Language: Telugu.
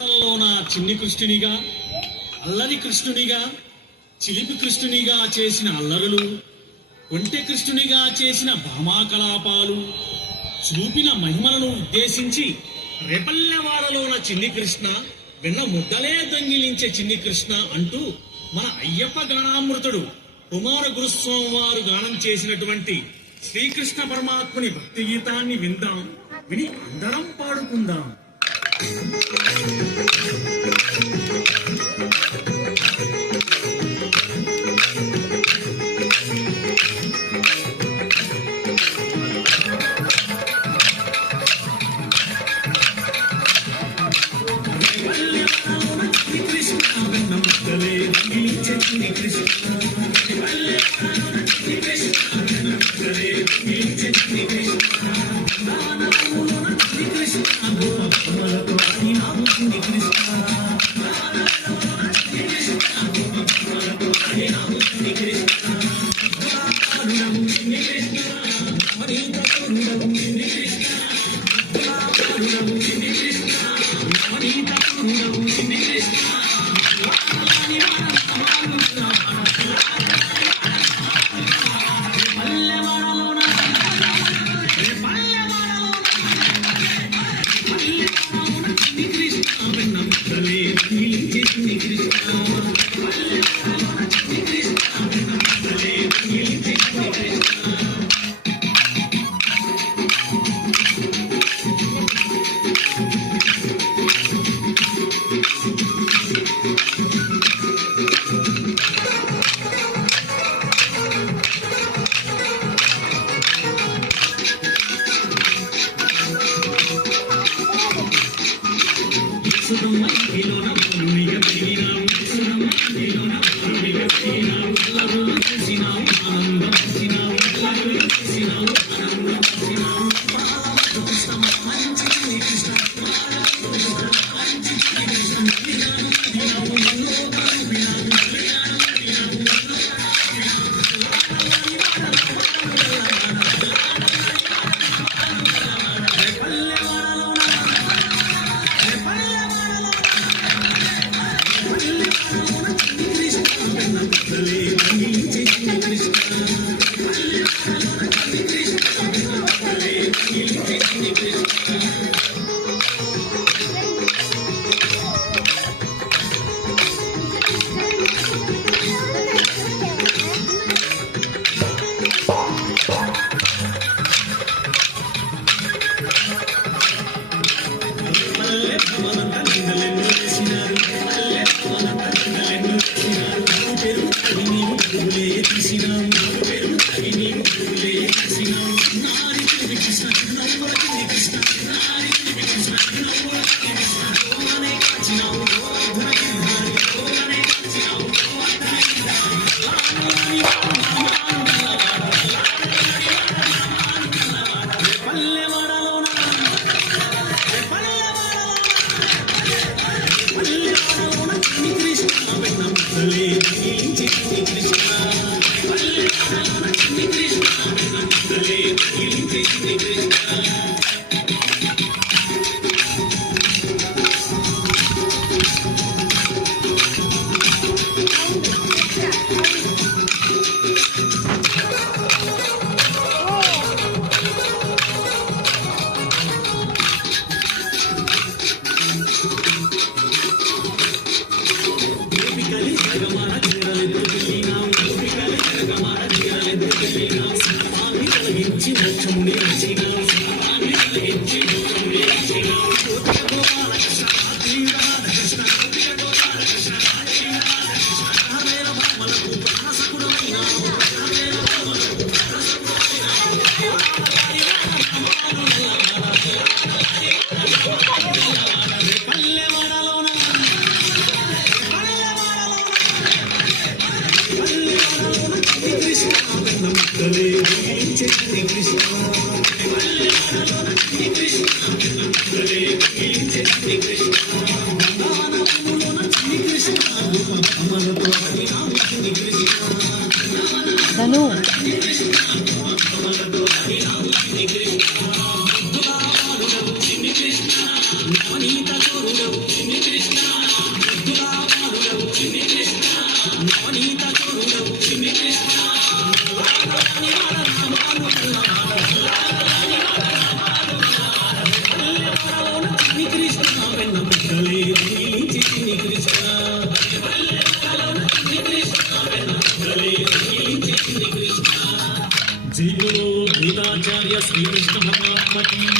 చిన్ని కృష్ణునిగా, అల్లరి కృష్ణునిగా, చిలిపి కృష్ణునిగా చేసిన అల్లరులు, ఒంటె కృష్ణునిగా చేసిన భామాకలాపాలు, చూపిన మహిమలను ఉద్దేశించి రేపల్లెవాడలోన చిన్ని కృష్ణ, వెన్న ముద్దలే దొంగిలించే చిన్ని కృష్ణ అంటూ మన అయ్యప్ప గానామృతుడు కుమార గురుస్వామి వారు గానం చేసినటువంటి శ్రీకృష్ణ పరమాత్ముని భక్తి గీతాన్ని విందాం, విని అందరం పాడుకుందాం. ధను నవనీత నవనీత చోరుడవు చిన్ని కృష్ణ చిన్ని కృష్ణ వెన్న ముక్కలే రంగిలించి చిన్ని కృష్ణ జై బోలో గీతాచార్య శ్రీకృష్ణ పరమాత్మకి